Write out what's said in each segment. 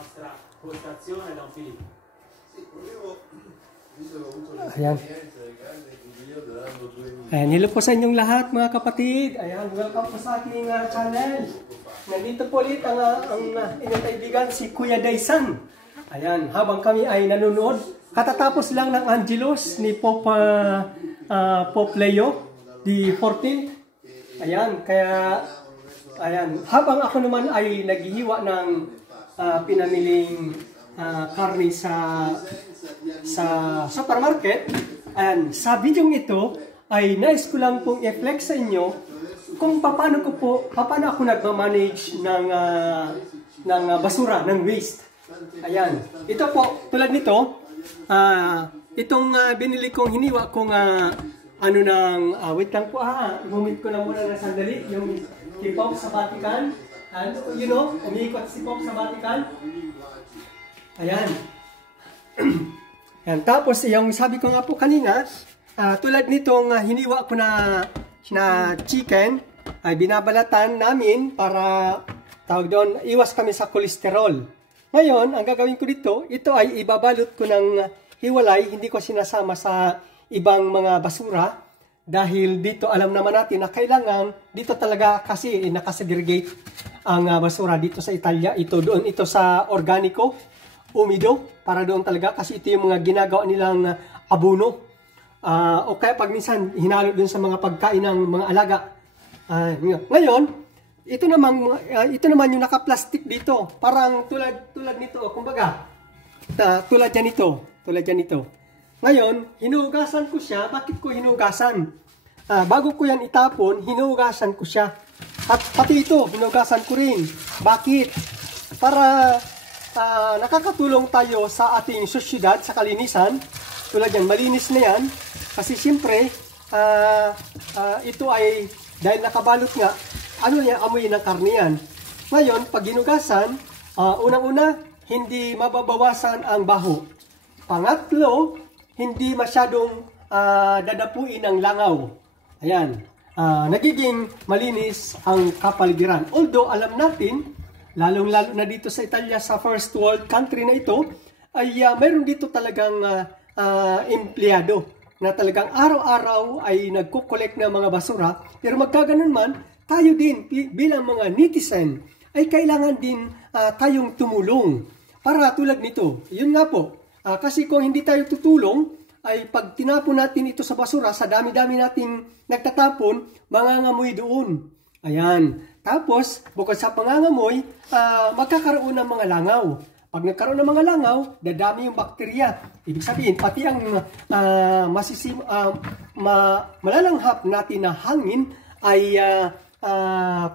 nostra postazione da un film. Sì, volevo, visto che ho avuto Ayan. l'esperienza del grande giubileo dell'anno 2000. Ayan, hello po sa inyong lahat mga kapatid. Ayan, welcome po sa aking channel. Nandito po ulit ang inyong kaibigan si Kuya Daysan. Ayan, habang kami ay nanonood, katatapos lang ng Angelus ni Pope Leo the 14th. Ayan, kaya ayan, habang ako naman ay naghihiwa ng pinamiling karne sa supermarket. Ayan, sa video ito ay nais ko lang pong i-flex sa inyo kung paano ako nagmamanage ng basura, ng waste. Ayan, ito po, tulad nito, itong binili kong hiniwa kong wait lang po umimit ko na muna ng sandali, yung si Pope sa Vatican. You know, umiikot si Pope sa Vatican. Ayan. Ayan. Tapos, yung sabi ko nga po kanina, tulad nitong hiniwa ko na chicken, ay binabalatan namin para, tawag doon, iwas kami sa kolesterol. Ngayon, ang gagawin ko dito, ito ay ibabalot ko ng hiwalay, hindi ko sinasama sa ibang mga basura. Dahil dito, alam naman natin na kailangan, dito talaga kasi nakasegregate ang basura dito sa Italia. Ito sa organico, umido, para doon talaga kasi ito yung mga ginagawa nilang abono. O kaya pag minsan hinalo doon sa mga pagkain ng mga alaga. Ngayon, ito naman yung naka-plastic dito. Parang tulad nito, kumbaga, tulad yan ito. Ngayon, hinugasan ko siya. Bakit ko hinugasan? Bago ko yan itapon, hinugasan ko siya. At pati ito, hinugasan ko rin. Bakit? Para nakakatulong tayo sa ating sosyedad, sa kalinisan. Tulad yan, malinis na yan. Kasi siyempre, ito ay, dahil nakabalot nga, amoy ng karne yan. Ngayon, pag hinugasan, unang-una, hindi mababawasan ang baho. Pangatlo, hindi masyadong dadapuin ng langaw. Ayan. Nagiging malinis ang kapaligiran. Although, alam natin, lalong-lalo na dito sa Italia, sa first world country na ito, ay mayroon dito talagang empleyado na talagang araw-araw ay nagkukolek ng mga basura. Pero magkaganon man, tayo din bilang mga netizen ay kailangan din tayong tumulong. Para tulad nito, yun nga po, kasi kung hindi tayo tutulong, ay pag tinapon natin ito sa basura, sa dami-dami nating nagtatapon, mangangamoy doon. Ayan. Tapos, bukod sa pangangamoy, magkakaroon ng mga langaw. Pag nagkaroon ng mga langaw, dadami yung bakterya. Ibig sabihin, pati ang malalanghap natin na hangin ay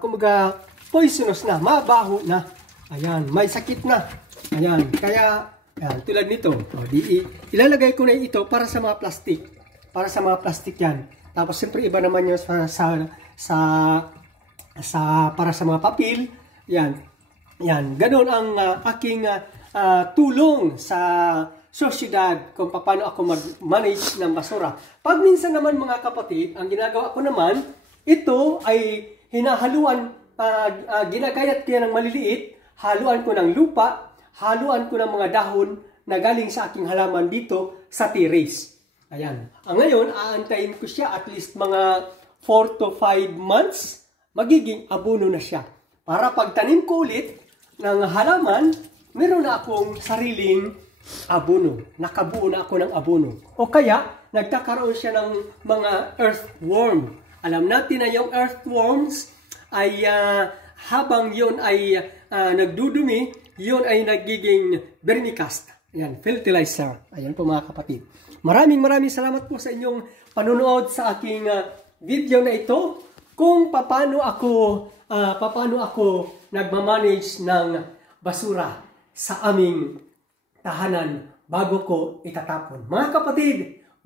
kumbaga poisonous na, mabaho na. Ayan, may sakit na. Ayan, kaya ayan, tulad nito, ilalagay ko na ito para sa mga plastic. Para sa mga plastic yan. Tapos siyempre iba naman yun para sa mga papel. Yan. Yan. Ganon ang aking tulong sa sosyedad kung paano ako mag-manage ng basura. Pag minsan naman mga kapatid, ang ginagawa ko naman, ito ay hinahaluan, ginagayat kaya ng maliliit, haluan ko ng lupa, haluan ko ng mga dahon na galing sa aking halaman dito sa terrace. Ayan. Ngayon, aantayin ko siya at least mga 4 to 5 months, magiging abono na siya. Para pagtanim ko ulit ng halaman, meron na akong sariling abono. Nakabuo na ako ng abono. O kaya, nagkakaroon siya ng mga earthworm. Alam natin na yung earthworms ay habang yon ay nagdudumi, yun ay nagiging vermicast. Ayan, fertilizer. Ayan po mga kapatid. Maraming salamat po sa inyong panunood sa aking video na ito. Kung paano ako nagmamanage ng basura sa aming tahanan bago ko itatapon. Mga kapatid,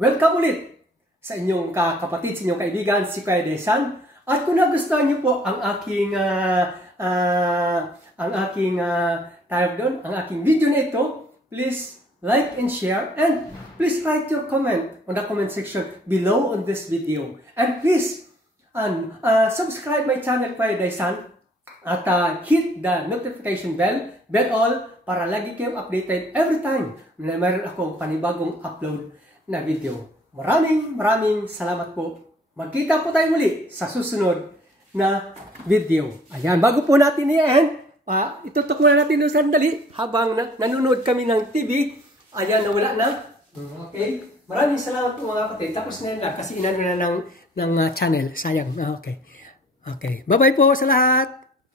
welcome ulit sa inyong kapatid, sa inyong kaibigan, si Kuya Daysan. At kung nagustuhan niyo po ang aking video na ito, please like and share, and please write your comment on the comment section below on this video. And please subscribe my channel, Kuya Daysan, At hit the notification bell all, para lagi kayong updated every time na mayroon akong panibagong upload na video. Maraming salamat po. Magkita po tayo muli sa susunod na video. Ayan, bago po natin i-end, itutok muna natin doon sandali habang nanonood kami ng TV. Ayan, nawala na. Okay. Maraming salamat po mga kapatid. Tapos na lang kasi inano na ng channel. Sayang. Okay. Okay. Bye-bye po sa lahat.